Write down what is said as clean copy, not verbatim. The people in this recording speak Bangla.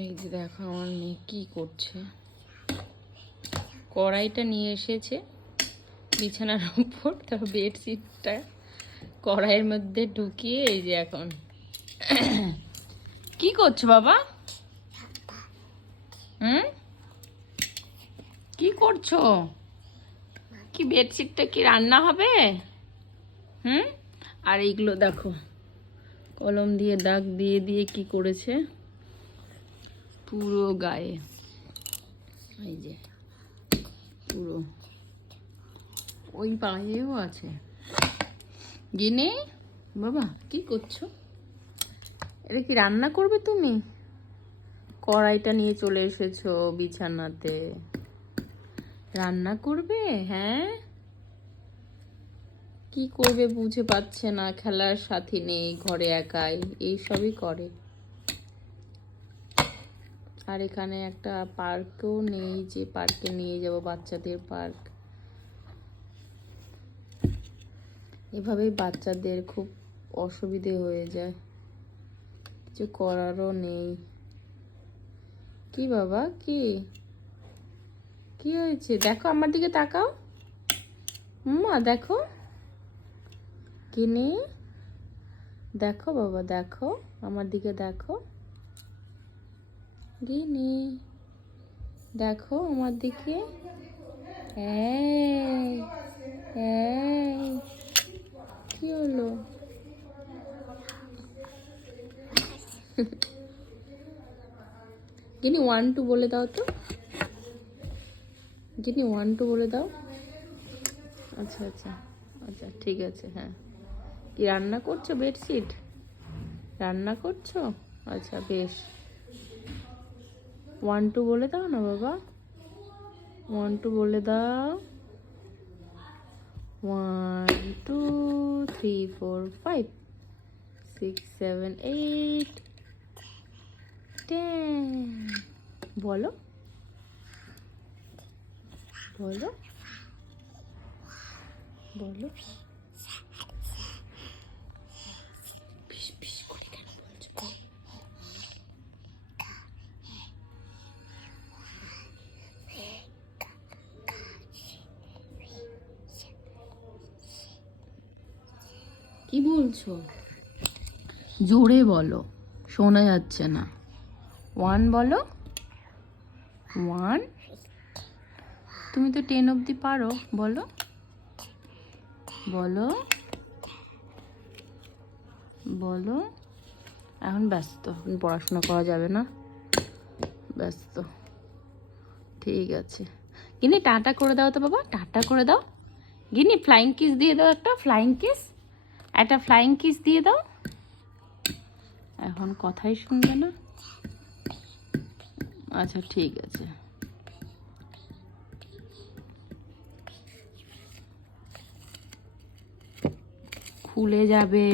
এই যে দেখো আমার মেয়ে কি করছে, কড়াইটা নিয়ে এসেছে বিছানার উপর, তারপর বেডশিটটা কড়াইয়ের মধ্যে ঢুকিয়ে এই যে এখন কি করছো বাবা? কি করছো? কি বেডশিটটা কি রান্না হবে? আর এইগুলো দেখো কলম দিয়ে দাগ দিয়ে দিয়ে কি করেছে পুরো গায়ে, এই যে পুরো ওই পায়েও আছে। গিনে বাবা কি করছো? এটা কি রান্না করবে তুমি? কড়াইটা নিয়ে চলে এসেছো বিছানাতে, রান্না করবে? হ্যাঁ, কি করবে বুঝে পাচ্ছে না, খেলার সাথী নেই ঘরে, একাই এই সবই করে। আর এখানে একটা পার্কও নেই যে পার্কে নিয়ে যাব, বাচ্চাদের পার্ক। এভাবেই বাচ্চাদের খুব অসুবিধে হয়ে যায়, কিছু করারও নেই। কি বাবা কি কি হয়েছে? দেখো আমার দিকে তাকাও, মা দেখো, কিনে দেখো বাবা, দেখো আমার দিকে, দেখো গিনি, দেখো আমার দিকে। কি হলো? গিনি 1 2 বলে দাও তো, গিনি 1 2 বলে দাও। আচ্ছা আচ্ছা আচ্ছা ঠিক আছে। হ্যাঁ, কি রান্না করছো? বেডশিট রান্না করছো? আচ্ছা বেশ, 1 2 বলে দাও না বাবা, 1 2 বলে দাও। 1 2 3 4 5 6 7 8 10 বলো বলো বলো। পিস পিস করে কেন বলছো? কি বলছো? জোরে বলো, শোনা যাচ্ছে না। 1 বলো, 1। তুমি তো 10 অবধি পারো, বলো বলো বলো। এখন ব্যস্ত, পড়াশোনা করা যাবে না, ব্যস্ত। ঠিক আছে গিনি, টাটা করে দাও তো বাবা, টাটা করে দাও। গিনি ফ্লাইং কিস দিয়ে দাও, একটা ফ্লাইং কিস, একটা ফ্লাইং কিস দিয়ে দাও। এখন কথাই শুনবে না। আচ্ছা ঠিক আছে। খুলে যাবে।